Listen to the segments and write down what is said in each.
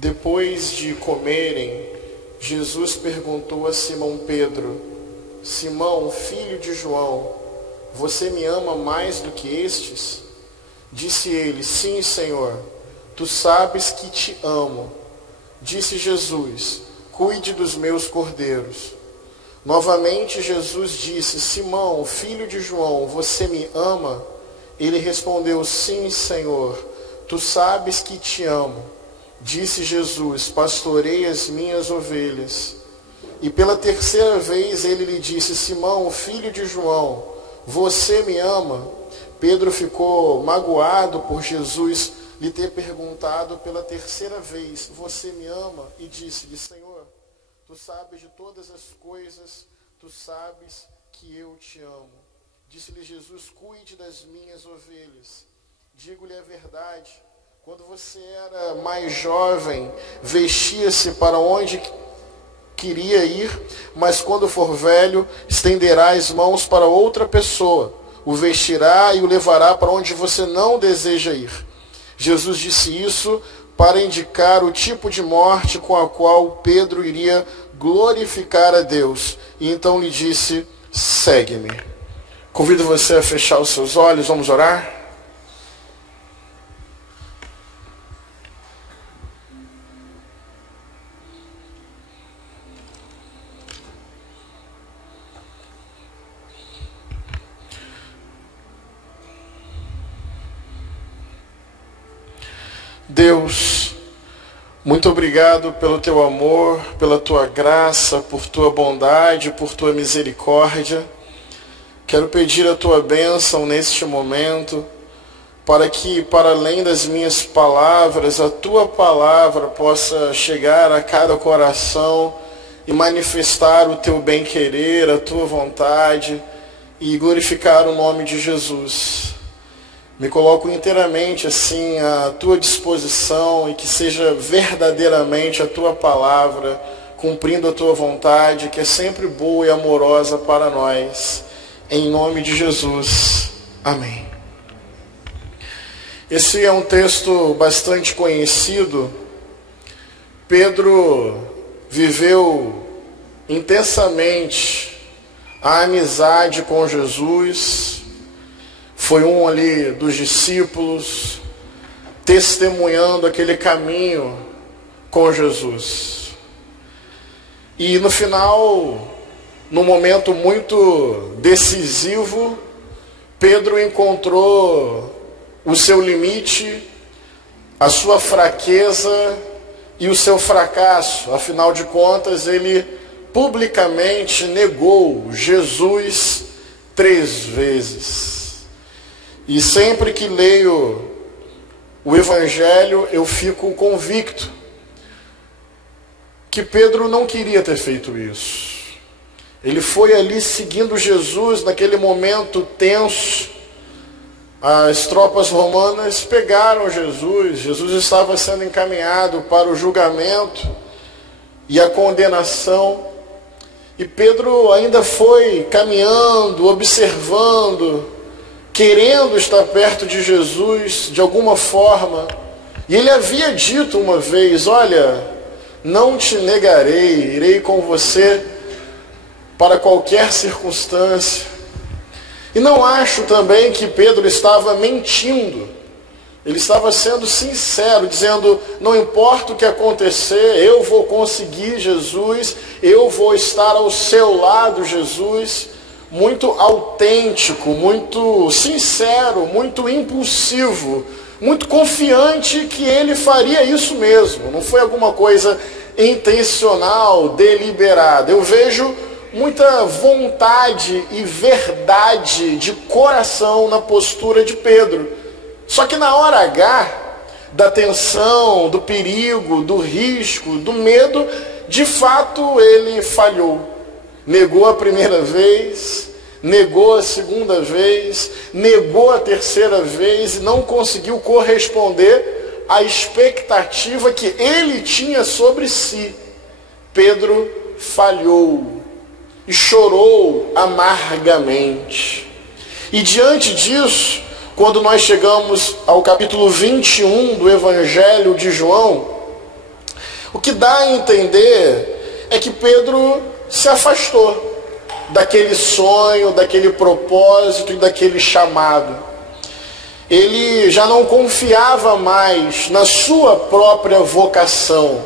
Depois de comerem, Jesus perguntou a Simão Pedro: Simão, filho de João, você me ama mais do que estes? Disse ele: Sim, Senhor, tu sabes que te amo. Disse Jesus: Cuide dos meus cordeiros. Novamente Jesus disse: Simão, filho de João, você me ama? Ele respondeu: Sim, Senhor, tu sabes que te amo. Disse Jesus: Pastorei as minhas ovelhas. E pela terceira vez ele lhe disse: Simão, filho de João, você me ama? Pedro ficou magoado por Jesus lhe ter perguntado pela terceira vez: Você me ama? E disse-lhe: Senhor, tu sabes de todas as coisas, tu sabes que eu te amo. Disse-lhe Jesus: Cuide das minhas ovelhas. Digo-lhe a verdade, quando você era mais jovem, vestia-se para onde queria ir, mas quando for velho, estenderá as mãos para outra pessoa, o vestirá e o levará para onde você não deseja ir. Jesus disse isso para indicar o tipo de morte com a qual Pedro iria glorificar a Deus. E então lhe disse: segue-me. Convido você a fechar os seus olhos, vamos orar? Deus, muito obrigado pelo teu amor, pela tua graça, por tua bondade, por tua misericórdia. Quero pedir a tua bênção neste momento, para que, para além das minhas palavras, a tua palavra possa chegar a cada coração e manifestar o teu bem-querer, a tua vontade e glorificar o nome de Jesus. Me coloco inteiramente assim à tua disposição e que seja verdadeiramente a tua palavra, cumprindo a tua vontade, que é sempre boa e amorosa para nós. Em nome de Jesus. Amém. Esse é um texto bastante conhecido. Pedro viveu intensamente a amizade com Jesus. Foi um ali dos discípulos, testemunhando aquele caminho com Jesus. E no final, num momento muito decisivo, Pedro encontrou o seu limite, a sua fraqueza e o seu fracasso. Afinal de contas, ele publicamente negou Jesus 3 vezes. E sempre que leio o Evangelho, eu fico convicto que Pedro não queria ter feito isso. Ele foi ali seguindo Jesus naquele momento tenso. As tropas romanas pegaram Jesus. Jesus estava sendo encaminhado para o julgamento e a condenação. E Pedro ainda foi caminhando, observando, querendo estar perto de Jesus de alguma forma. E ele havia dito uma vez: olha, não te negarei, irei com você para qualquer circunstância. E não acho também que Pedro estava mentindo. Ele estava sendo sincero, dizendo: não importa o que acontecer, eu vou conseguir Jesus, eu vou estar ao seu lado, Jesus. Muito autêntico, muito sincero, muito impulsivo, muito confiante que ele faria isso mesmo. Não foi alguma coisa intencional, deliberada. Eu vejo muita vontade e verdade de coração na postura de Pedro. Só que na hora H, da tensão, do perigo, do risco, do medo, de fato ele falhou. Negou a primeira vez, negou a segunda vez, negou a terceira vez e não conseguiu corresponder à expectativa que ele tinha sobre si. Pedro falhou e chorou amargamente. E diante disso, quando nós chegamos ao capítulo 21 do Evangelho de João, O que dá a entender é que Pedro se afastou daquele sonho, daquele propósito e daquele chamado. Ele já não confiava mais na sua própria vocação,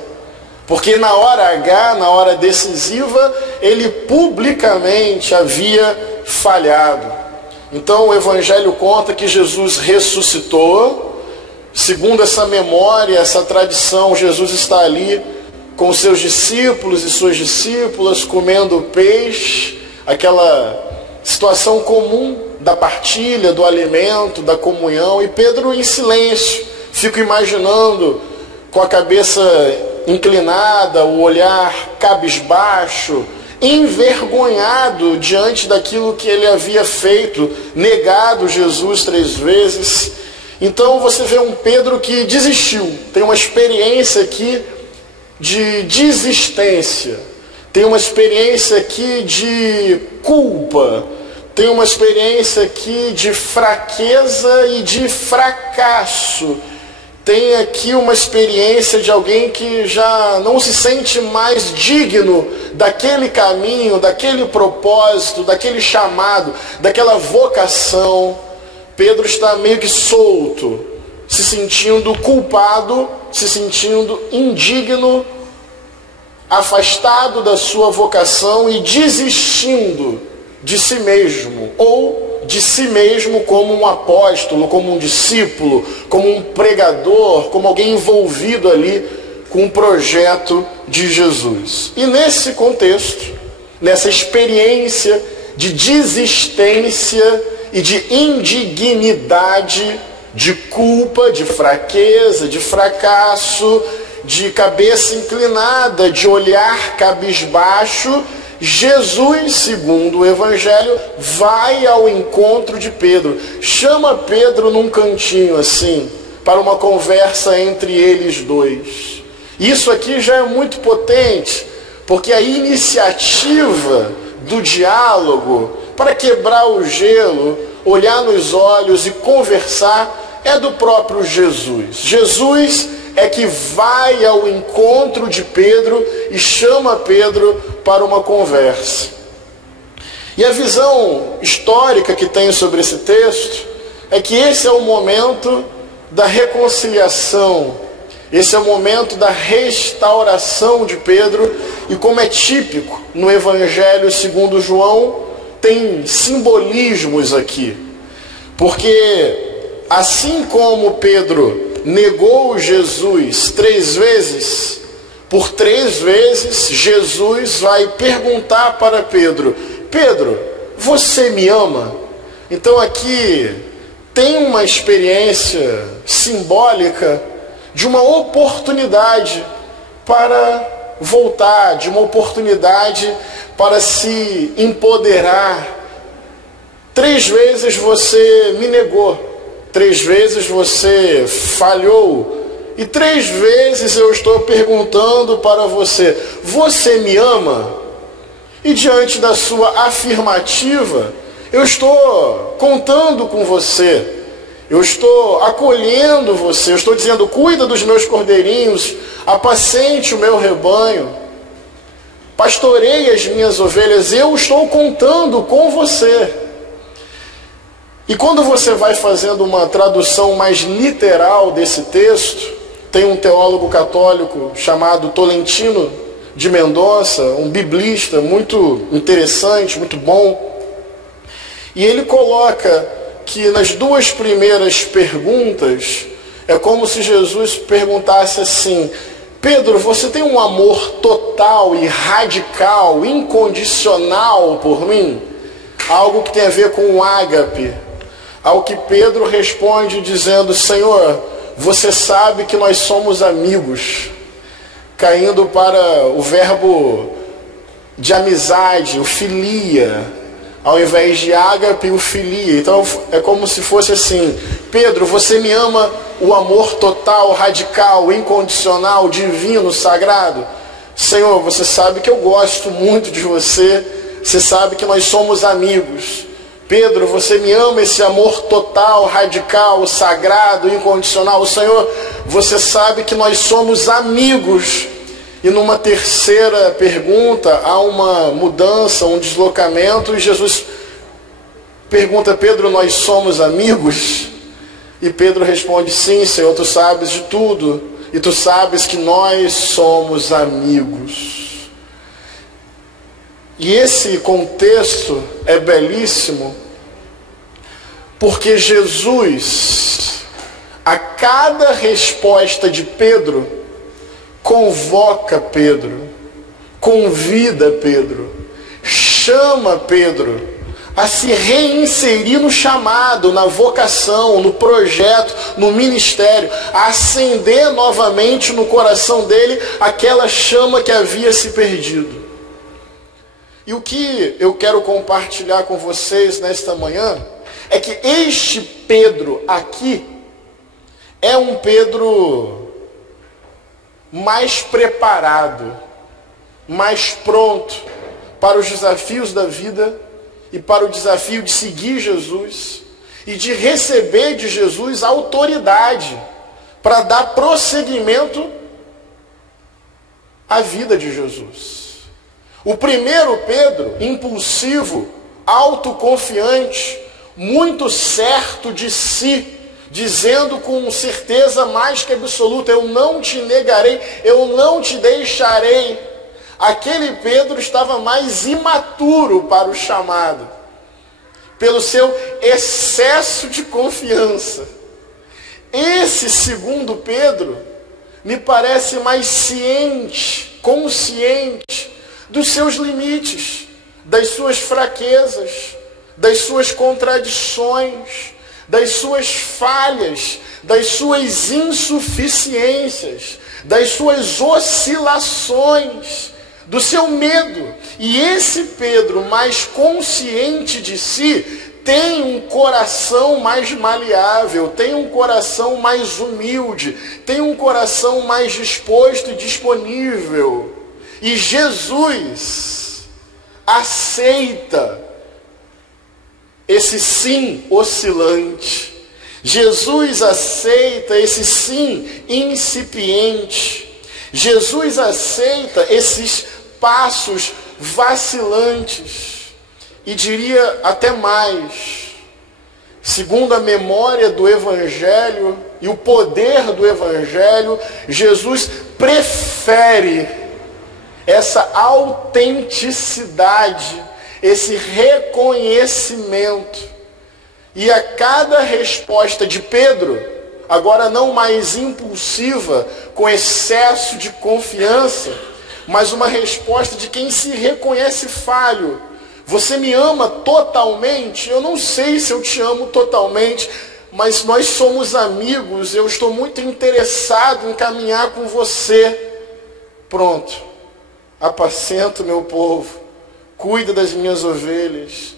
porque na hora H, na hora decisiva, ele publicamente havia falhado. Então o Evangelho conta que Jesus ressuscitou. Segundo essa memória, essa tradição, Jesus está ali com seus discípulos e suas discípulas comendo peixe, aquela situação comum da partilha, do alimento, da comunhão, e Pedro em silêncio. Fico imaginando com a cabeça inclinada, o olhar cabisbaixo, envergonhado diante daquilo que ele havia feito, negado Jesus 3 vezes. Então você vê um Pedro que desistiu, tem uma experiência aqui de desistência, tem uma experiência aqui de culpa, tem uma experiência aqui de fraqueza e de fracasso. Tem aqui uma experiência de alguém que já não se sente mais digno daquele caminho, daquele propósito, daquele chamado, daquela vocação. Pedro está meio que solto, se sentindo culpado, se sentindo indigno, afastado da sua vocação e desistindo de si mesmo, ou de si mesmo como um apóstolo, como um discípulo, como um pregador, como alguém envolvido ali com o projeto de Jesus. E nesse contexto, nessa experiência de desistência e de indignidade, de culpa, de fraqueza, de fracasso, de cabeça inclinada, de olhar cabisbaixo, Jesus, segundo o Evangelho, vai ao encontro de Pedro, chama Pedro num cantinho assim, para uma conversa entre eles dois. Isso aqui já é muito potente, porque a iniciativa do diálogo, para quebrar o gelo, olhar nos olhos e conversar, é do próprio Jesus. Jesus é que vai ao encontro de Pedro e chama Pedro para uma conversa. E a visão histórica que tenho sobre esse texto é que esse é o momento da reconciliação, esse é o momento da restauração de Pedro, e como é típico no Evangelho segundo João, tem simbolismos aqui, porque assim como Pedro negou Jesus 3 vezes, por 3 vezes Jesus vai perguntar para Pedro: Pedro, você me ama? Então aqui tem uma experiência simbólica de uma oportunidade para voltar, de uma oportunidade para se empoderar. 3 vezes você me negou, 3 vezes você falhou, e 3 vezes eu estou perguntando para você: você me ama? E diante da sua afirmativa, eu estou contando com você, eu estou acolhendo você, eu estou dizendo: cuida dos meus cordeirinhos, apacente o meu rebanho, pastoreie as minhas ovelhas, eu estou contando com você. E quando você vai fazendo uma tradução mais literal desse texto, tem um teólogo católico chamado Tolentino de Mendonça, um biblista muito interessante, muito bom, e ele coloca que nas 2 primeiras perguntas é como se Jesus perguntasse assim: Pedro, você tem um amor total e radical, incondicional por mim? Algo que tem a ver com o ágape. Ao que Pedro responde dizendo: Senhor, você sabe que nós somos amigos, caindo para o verbo de amizade, o filia, ao invés de ágape, o filia. Então é como se fosse assim: Pedro, você me ama o amor total, radical, incondicional, divino, sagrado? Senhor, você sabe que eu gosto muito de você, você sabe que nós somos amigos. Pedro, você me ama esse amor total, radical, sagrado, incondicional? Senhor, você sabe que nós somos amigos. E numa terceira pergunta, há uma mudança, um deslocamento, e Jesus pergunta: Pedro, nós somos amigos? E Pedro responde: sim, Senhor, tu sabes de tudo, e tu sabes que nós somos amigos. E esse contexto é belíssimo, porque Jesus, a cada resposta de Pedro, convoca Pedro, convida Pedro, chama Pedro a se reinserir no chamado, na vocação, no projeto, no ministério, a acender novamente no coração dele aquela chama que havia se perdido. E o que eu quero compartilhar com vocês nesta manhã é que este Pedro aqui é um Pedro mais preparado, mais pronto para os desafios da vida e para o desafio de seguir Jesus e de receber de Jesus a autoridade para dar prosseguimento à vida de Jesus. O primeiro Pedro, impulsivo, autoconfiante, muito certo de si, dizendo com certeza mais que absoluta: eu não te negarei, eu não te deixarei. Aquele Pedro estava mais imaturo para o chamado, pelo seu excesso de confiança. Esse segundo Pedro me parece mais ciente, consciente dos seus limites, das suas fraquezas, das suas contradições, das suas falhas, das suas insuficiências, das suas oscilações, do seu medo. E esse Pedro, mais consciente de si, tem um coração mais maleável, tem um coração mais humilde, tem um coração mais disposto e disponível. E Jesus aceita esse sim oscilante. Jesus aceita esse sim incipiente. Jesus aceita esses passos vacilantes. E diria até mais, segundo a memória do Evangelho e o poder do Evangelho, Jesus prefere essa autenticidade, esse reconhecimento. E a cada resposta de Pedro, agora não mais impulsiva, com excesso de confiança, mas uma resposta de quem se reconhece falho. Você me ama totalmente? Eu não sei se eu te amo totalmente, mas nós somos amigos, eu estou muito interessado em caminhar com você. Pronto, apacenta o meu povo, cuida das minhas ovelhas,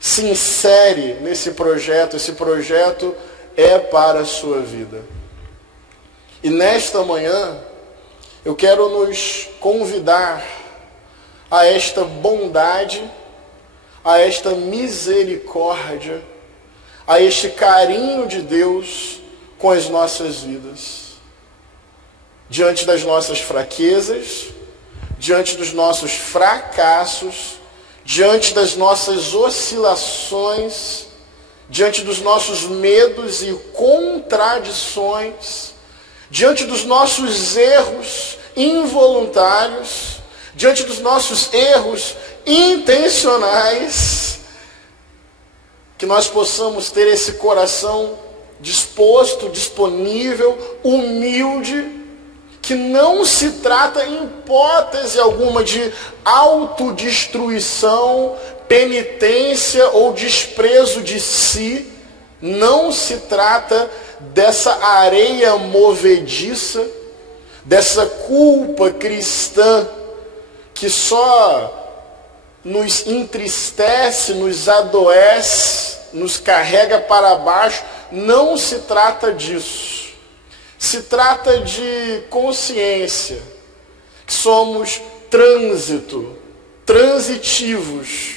se insere nesse projeto, esse projeto é para a sua vida. E nesta manhã, eu quero nos convidar a esta bondade, a esta misericórdia, a este carinho de Deus com as nossas vidas. Diante das nossas fraquezas, diante dos nossos fracassos, diante das nossas oscilações, diante dos nossos medos e contradições, diante dos nossos erros involuntários, diante dos nossos erros intencionais, que nós possamos ter esse coração disposto, disponível, humilde, que não se trata em hipótese alguma de autodestruição, penitência ou desprezo de si. Não se trata dessa areia movediça, dessa culpa cristã que só nos entristece, nos adoece, nos carrega para baixo. Não se trata disso. Se trata de consciência, que somos transitivos,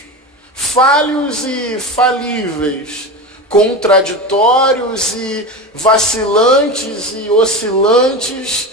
falhos e falíveis, contraditórios e vacilantes e oscilantes,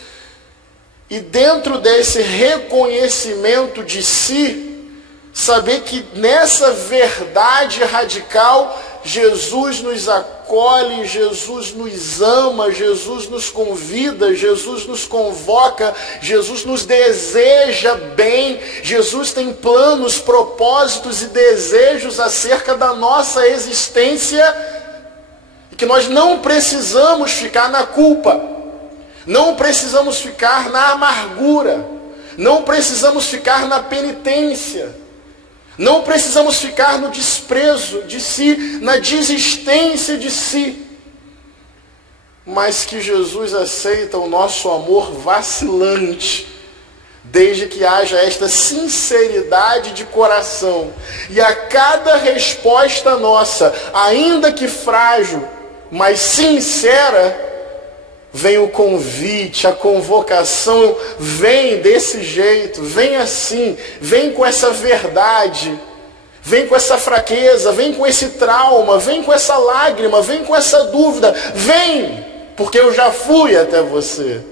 E dentro desse reconhecimento de si, saber que nessa verdade radical, Jesus nos acolhe, Jesus nos ama, Jesus nos convida, Jesus nos convoca, Jesus nos deseja bem, Jesus tem planos, propósitos e desejos acerca da nossa existência, e que nós não precisamos ficar na culpa, não precisamos ficar na amargura, não precisamos ficar na penitência, não precisamos ficar no desprezo de si, na desistência de si, mas que Jesus aceita o nosso amor vacilante, desde que haja esta sinceridade de coração. E a cada resposta nossa, ainda que frágil, mas sincera, vem o convite, a convocação, vem desse jeito, vem assim, vem com essa verdade, vem com essa fraqueza, vem com esse trauma, vem com essa lágrima, vem com essa dúvida, vem, porque eu já fui até você.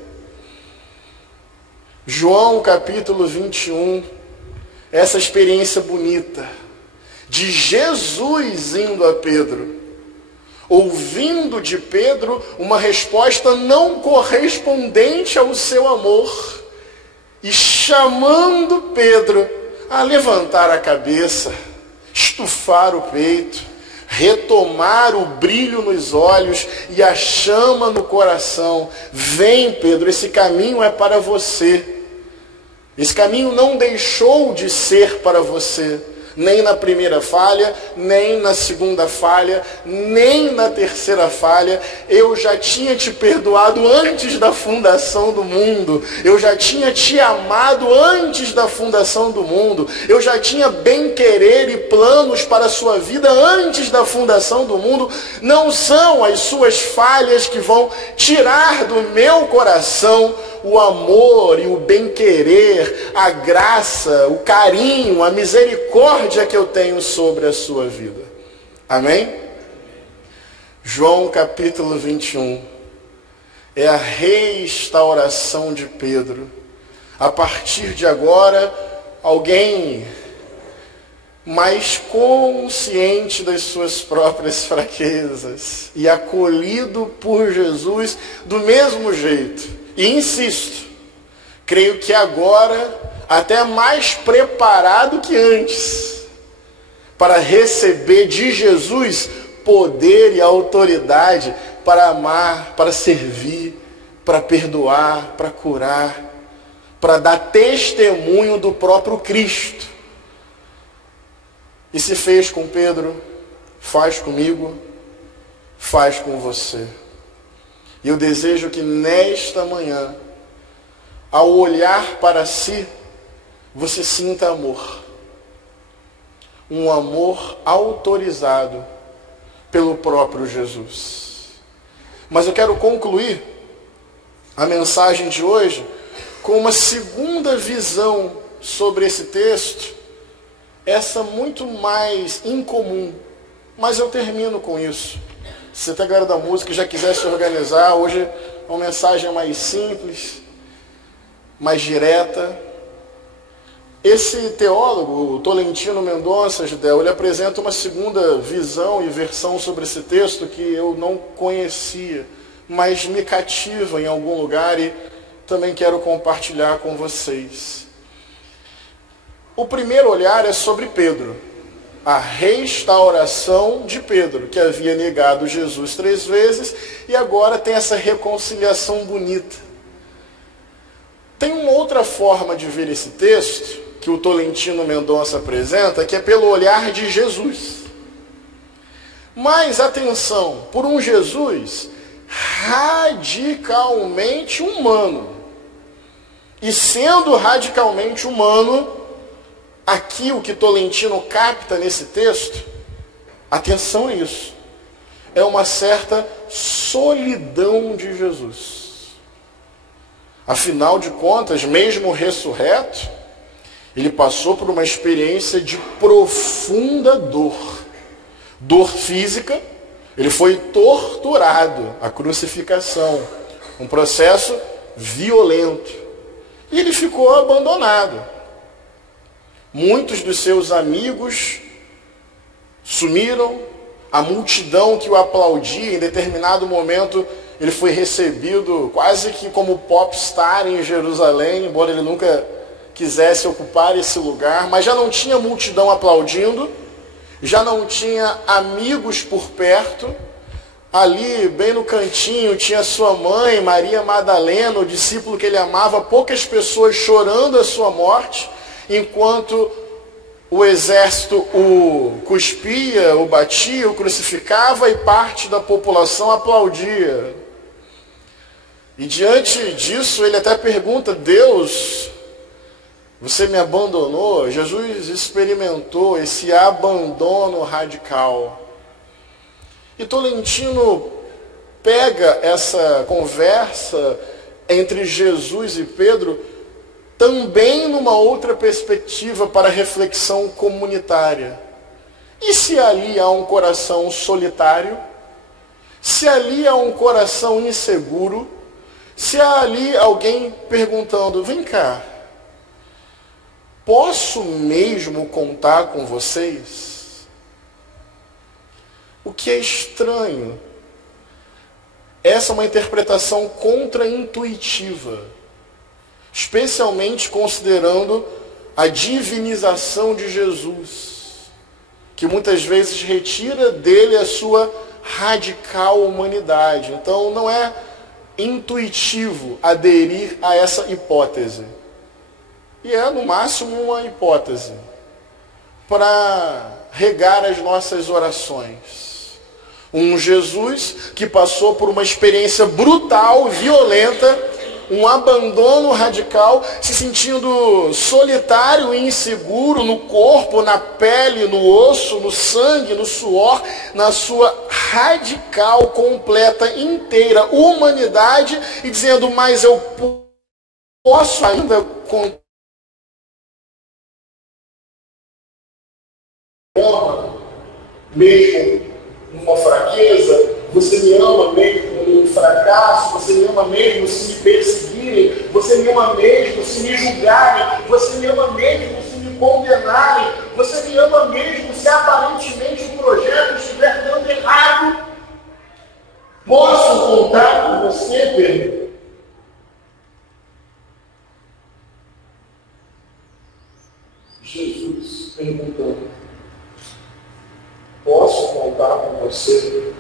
João capítulo 21, essa experiência bonita de Jesus indo a Pedro, ouvindo de Pedro uma resposta não correspondente ao seu amor e chamando Pedro a levantar a cabeça, estufar o peito, retomar o brilho nos olhos e a chama no coração. Vem, Pedro, esse caminho é para você. Esse caminho não deixou de ser para você. Nem na primeira falha, nem na segunda falha, nem na terceira falha. Eu já tinha te perdoado antes da fundação do mundo. Eu já tinha te amado antes da fundação do mundo. Eu já tinha bem-querer e planos para a sua vida antes da fundação do mundo. Não são as suas falhas que vão tirar do meu coração o amor e o bem-querer, a graça, o carinho, a misericórdia que eu tenho sobre a sua vida. Amém? João capítulo 21 é a restauração de Pedro. A partir de agora, alguém mais consciente das suas próprias fraquezas e acolhido por Jesus do mesmo jeito. E insisto, creio que agora até mais preparado que antes para receber de Jesus poder e autoridade para amar, para servir, para perdoar, para curar, para dar testemunho do próprio Cristo. E se fez com Pedro, faz comigo, faz com você. E eu desejo que nesta manhã, ao olhar para si, você sinta amor. Um amor autorizado pelo próprio Jesus. Mas eu quero concluir a mensagem de hoje com uma segunda visão sobre esse texto, essa muito mais incomum, mas eu termino com isso. Se você está galera da música e já quiser se organizar, hoje é uma mensagem mais simples, mais direta. Esse teólogo, o Tolentino Mendonça, Judeu, ele apresenta uma segunda visão e versão sobre esse texto que eu não conhecia, mas me cativa em algum lugar e também quero compartilhar com vocês. O primeiro olhar é sobre Pedro. A restauração de Pedro, que havia negado Jesus 3 vezes e agora tem essa reconciliação bonita. Tem uma outra forma de ver esse texto, que o Tolentino Mendonça apresenta, que é pelo olhar de Jesus. Mas, atenção, por um Jesus radicalmente humano. E sendo radicalmente humano, aqui o que Tolentino capta nesse texto, atenção a isso, é uma certa solidão de Jesus. Afinal de contas, mesmo ressurreto, ele passou por uma experiência de profunda dor. Dor física, ele foi torturado, a crucificação, um processo violento. E ele ficou abandonado. Muitos dos seus amigos sumiram. A multidão que o aplaudia, em determinado momento, ele foi recebido quase que como popstar em Jerusalém, embora ele nunca quisesse ocupar esse lugar, mas já não tinha multidão aplaudindo, já não tinha amigos por perto. Ali, bem no cantinho, tinha sua mãe, Maria Madalena, o discípulo que ele amava, poucas pessoas chorando a sua morte, enquanto o exército o cuspia, o batia, o crucificava e parte da população aplaudia. E diante disso, ele até pergunta: Deus, você me abandonou? Jesus experimentou esse abandono radical. E Tolentino pega essa conversa entre Jesus e Pedro também numa outra perspectiva para reflexão comunitária. E se ali há um coração solitário? Se ali há um coração inseguro? Se há ali alguém perguntando: vem cá, posso mesmo contar com vocês? O que é estranho, essa é uma interpretação contra-intuitiva, especialmente considerando a divinização de Jesus, que muitas vezes retira dele a sua radical humanidade. Então não é intuitivo aderir a essa hipótese. E é, no máximo, uma hipótese para regar as nossas orações. Um Jesus que passou por uma experiência brutal, violenta, um abandono radical, se sentindo solitário e inseguro no corpo, na pele, no osso, no sangue, no suor, na sua radical, completa, inteira humanidade, e dizendo: mas eu posso ainda contar mesmo uma fraqueza? Você me ama mesmo no fracasso? Você me ama mesmo se me perseguirem? Você me ama mesmo se me julgarem? Você me ama mesmo se me condenarem? Você me ama mesmo se aparentemente o projeto estiver dando errado? Posso contar com você, Pedro? Jesus perguntando: posso contar com você?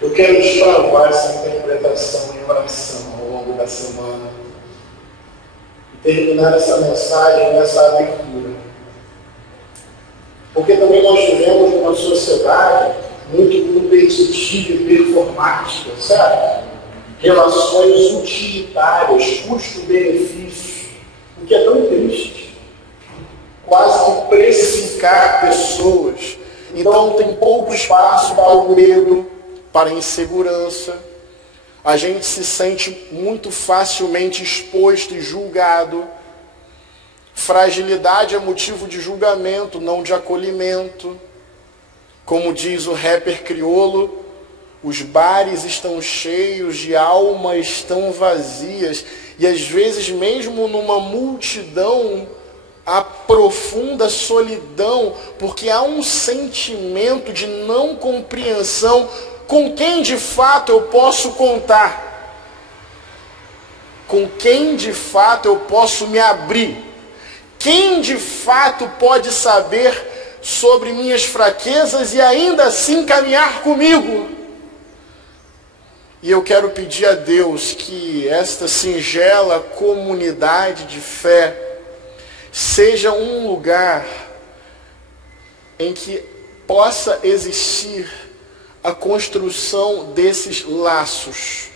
Eu quero destravar essa interpretação em oração ao longo da semana e terminar essa mensagem nessa abertura. Porque também nós vivemos numa sociedade muito competitiva e performática, sabe? Relações utilitárias, custo-benefício, o que é tão triste. Quase que precificar pessoas. Então tem pouco espaço para o medo, para a insegurança. A gente se sente muito facilmente exposto e julgado. Fragilidade é motivo de julgamento, não de acolhimento. Como diz o rapper crioulo, os bares estão cheios de almas estão vazias. E às vezes mesmo numa multidão há profunda solidão, porque há um sentimento de não compreensão. Com quem de fato eu posso contar? Com quem de fato eu posso me abrir? Quem de fato pode saber sobre minhas fraquezas e ainda assim caminhar comigo? E eu quero pedir a Deus que esta singela comunidade de fé seja um lugar em que possa existir a construção desses laços,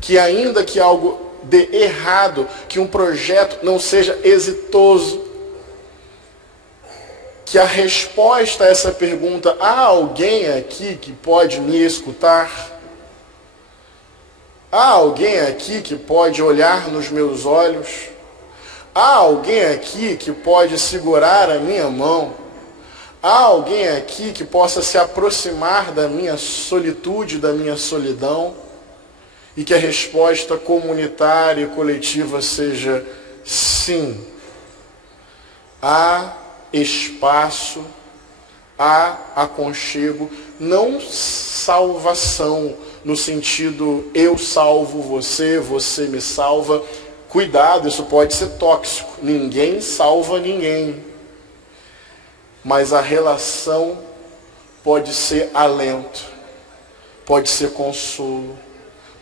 que ainda que algo dê errado, que um projeto não seja exitoso, que a resposta a essa pergunta: há alguém aqui que pode me escutar? Há alguém aqui que pode olhar nos meus olhos? Há alguém aqui que pode segurar a minha mão? Há alguém aqui que possa se aproximar da minha solitude, da minha solidão? e que a resposta comunitária e coletiva seja sim. Há espaço, há aconchego, não salvação no sentido eu salvo você, você me salva. Cuidado, isso pode ser tóxico. Ninguém salva ninguém. Mas a relação pode ser alento, pode ser consolo,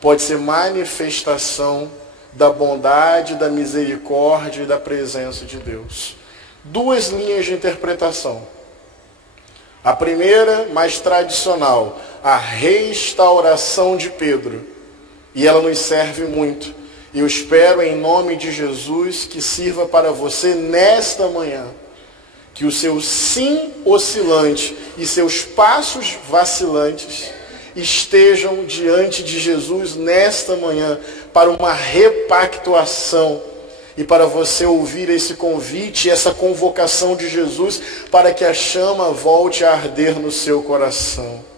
pode ser manifestação da bondade, da misericórdia e da presença de Deus. Duas linhas de interpretação. A primeira, mais tradicional, a restauração de Pedro. E ela nos serve muito. E eu espero, em nome de Jesus, que sirva para você nesta manhã. Que o seu sim oscilante e seus passos vacilantes estejam diante de Jesus nesta manhã para uma repactuação e para você ouvir esse convite, essa convocação de Jesus para que a chama volte a arder no seu coração.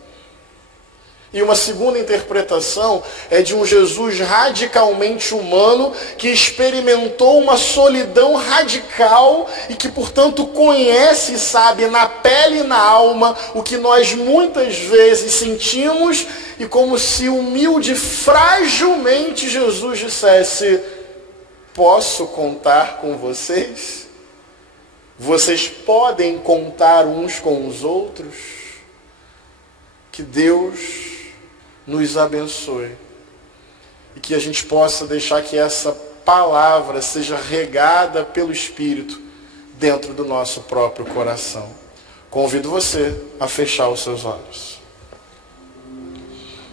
E uma segunda interpretação é de um Jesus radicalmente humano que experimentou uma solidão radical e que, portanto, conhece e sabe na pele e na alma o que nós muitas vezes sentimos e como se humilde, fragilmente Jesus dissesse: posso contar com vocês? Vocês podem contar uns com os outros? Que Deus nos abençoe e que a gente possa deixar que essa palavra seja regada pelo Espírito dentro do nosso próprio coração. Convido você a fechar os seus olhos.